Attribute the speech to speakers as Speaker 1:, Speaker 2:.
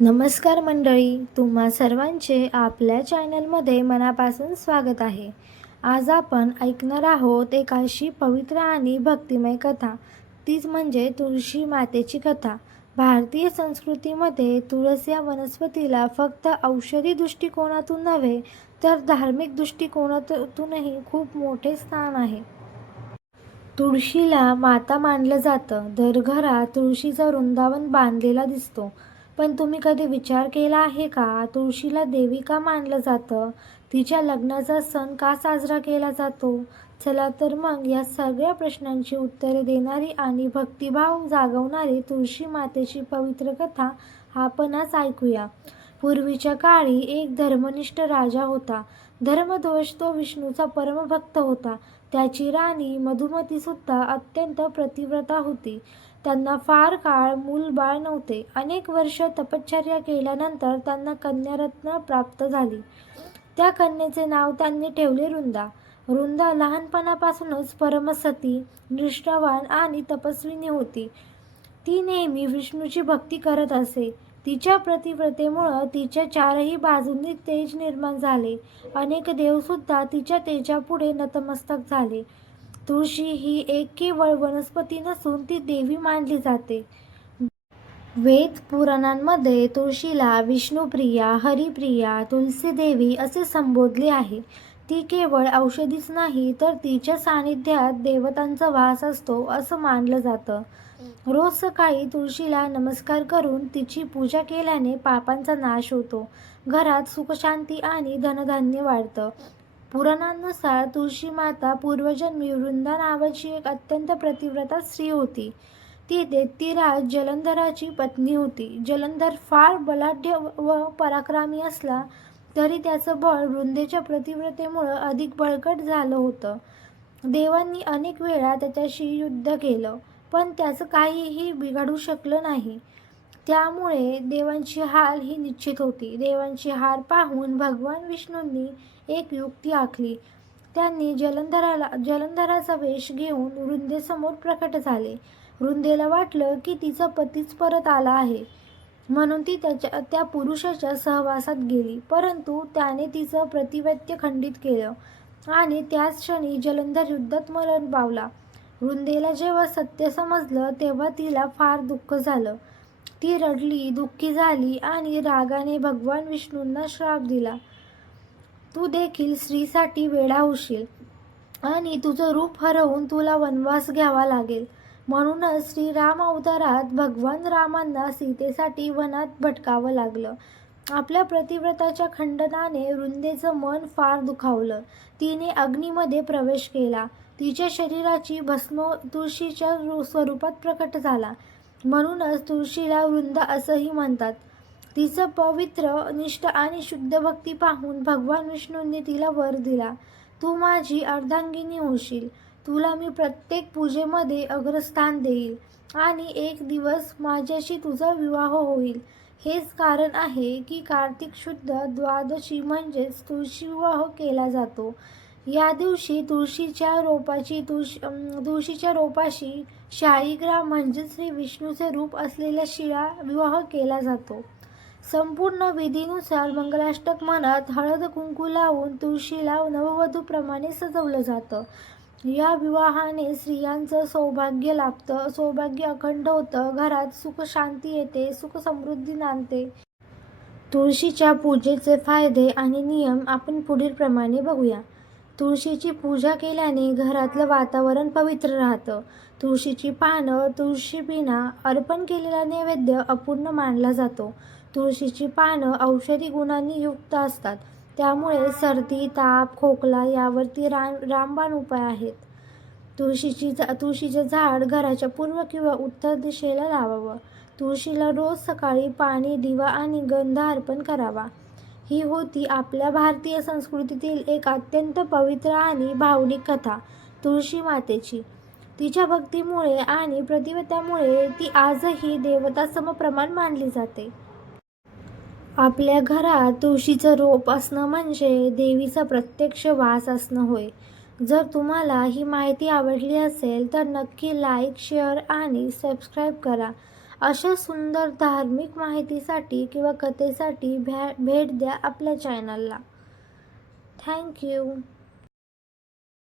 Speaker 1: नमस्कार मंडळी तुम्हा सर्वांचे आपल्या चॅनलमध्ये मनापासून स्वागत आहे. आज आपण ऐकणार आहोत एक अशी पवित्र आणि भक्तिमय कथा. तीच म्हणजे तुळशी मातेची कथा. भारतीय संस्कृतीमध्ये तुळस या वनस्पतीला फक्त औषधी दृष्टिकोनातून नव्हे तर धार्मिक दृष्टिकोनातूनही खूप मोठे स्थान आहे. तुळशीला माता मानलं जातं. दर घरात तुळशीचं वृंदावन बांधलेला दिसतो. पण तुम्ही कधी विचार केला आहे का? तुळशीला देवी का मानलं जातं? तिच्या लग्नाचा सण का साजरा केला जातो? चला तर मग या सगळ्या प्रश्नांची उत्तरे देणारी आणि भक्तिभाव जागवणारी तुळशी मातेची पवित्र कथा आपण आज ऐकूया. पूर्वीच्या काळी एक धर्मनिष्ठ राजा होता. धर्मध्वज तो विष्णूचा परमभक्त होता. त्याची राणी मधुमती सुद्धा अत्यंत प्रतिव्रता होती. त्यांना फार काळ मूलबाळ नव्हते. अनेक वर्ष तपश्चर्या केल्यानंतर त्यांना कन्यारत्न प्राप्त झाली. त्या कन्येचे नाव त्यांनी ठेवले वृंदा वृंदा लहानपणापासूनच परमसती निष्ठावान आणि तपस्विनी होती. ती नेहमी विष्णूची भक्ती करत असे. तिच्या प्रतिव्रतेमुळं तिच्या चारही बाजूंनी तेज निर्माण झाले. अनेक देवसुद्धा तिच्या तेजापुढे नतमस्तक झाले. तुळशी ही एक केवळ वनस्पती नसून ती देवी मानली जाते. वेद पुराणांमध्ये तुळशीला विष्णुप्रिया हरिप्रिया तुलसी देवी असे संबोधले आहे. ती केवळ औषधीच नाही तर तिच्या सानिध्यात देवतांचा वास असतो असं मानलं जातं. रोज सकाळी तुळशीला नमस्कार करून तिची पूजा केल्याने पापांचा नाश होतो. घरात सुखशांती आणि धनधान्य वाढतं. पुराणांनुसार तुळशी माता पूर्वजन्मी वृंदा नावाची एक अत्यंत प्रतिव्रता स्त्री होती. ती दैत्यराज जलंधराची पत्नी होती. जलंधर फार बलाढ्य व पराक्रमी असला तरी त्याचं बळ वृंदेच्या प्रतिव्रतेमुळं अधिक बळकट झालं होतं. देवांनी अनेक वेळा त्याच्याशी युद्ध केलं पण त्याचं काहीही बिघडू शकलं नाही. त्यामुळे देवांची हार ही निश्चित होती. देवांची हार पाहून भगवान विष्णूंनी एक युक्ती आखली. त्यांनी जलंधराला जलंधराचा वेश घेऊन वृंदेसमोर प्रकट झाले. वृंदेला वाटलं की तिचा पतीच परत आला आहे. म्हणून ती त्याच्या त्या पुरुषाच्या सहवासात गेली. परंतु त्याने तिचं प्रतिवैत्य खंडित केलं आणि त्याच क्षणी जलंधर युद्धात मरण पावला. वृंदेला जेव्हा सत्य समजलं तेव्हा तिला फार दुःख झालं. ती रडली दुःखी झाली आणि रागाने भगवान विष्णूंना श्राप दिला. तू देखील स्त्रीसाठी वेळा होशील आणि तुझं रूप हरवून तुला वनवास घ्यावा लागेल. म्हणूनच श्रीराम अवतारात भगवान रामांना सीतेसाठी वनात भटकावं लागलं. आपल्या प्रतिव्रताच्या खंडनाने वृंदेचं मन फार दुखावलं. तिने अग्नीमध्ये प्रवेश केला. तिच्या शरीराची भस्म तुळशीच्या स्वरूपात प्रकट झाला. म्हणूनच तुळशीला वृंदा असंही म्हणतात. तिचं पवित्र निष्ठ आणि शुद्ध भक्ती पाहून भगवान विष्णूंनी तिला वर दिला. तू माझी अर्धांगिनी होशील. तुला मी प्रत्येक पूजेमध्ये अग्रस्थान देईल आणि एक दिवस माझ्याशी तुझा विवाह होईल. हेच कारण आहे की कार्तिक शुद्ध द्वादशी म्हणजेच तुळशी विवाह केला जातो. या दिवशी तुळशीच्या रोपाची तुळशी तुळशीच्या रोपाशी शाळीग्राम म्हणजेच श्री विष्णूचे रूप असलेल्या शिळा विवाह केला जातो. संपूर्ण विधीनुसार मंगलाष्टक म्हणत हळद कुंकू लावून तुळशीला नववधूप्रमाणे सजवलं जातं. या विवाहाने स्त्रियांचं सौभाग्य लाभतं सौभाग्य अखंड होतं घरात सुख शांती येते सुख समृद्धी नांदते. तुळशीच्या पूजेचे फायदे आणि नियम आपण पुढील प्रमाणे बघूया. तुळशीची पूजा केल्याने घरातलं वातावरण पवित्र राहतं. तुळशीची पानं तुळशी बिना अर्पण केलेला नैवेद्य अपूर्ण मानला जातो. तुळशीची पानं औषधी गुणांनी युक्त असतात. त्यामुळे सर्दी ताप खोकला यावरती राम रामबाण उपाय आहेत. तुळशीची झा तुळशीचं झाड घराच्या पूर्व किंवा उत्तर दिशेला लावावं. तुळशीला रोज सकाळी पाणी दिवा आणि गंध अर्पण करावा. ही होती आपल्या भारतीय संस्कृतीतील एक अत्यंत पवित्र आणि भावनिक कथा तुळशी मातेची. तिच्या भक्तीमुळे आणि प्रतिवत्यामुळे ती आजही देवता समप्रमाण मानली जाते. आपल्या घरात तुळशीचं रोप असणं म्हणजे देवीचा प्रत्यक्ष वास असणं होय. जर तुम्हाला ही माहिती आवडली असेल तर नक्की लाईक शेअर आणि सबस्क्राईब करा. अशा सुंदर धार्मिक माहितीसाठी किंवा कथेसाठी भ्या भेट द्या आपल्या चॅनलला थँक्यू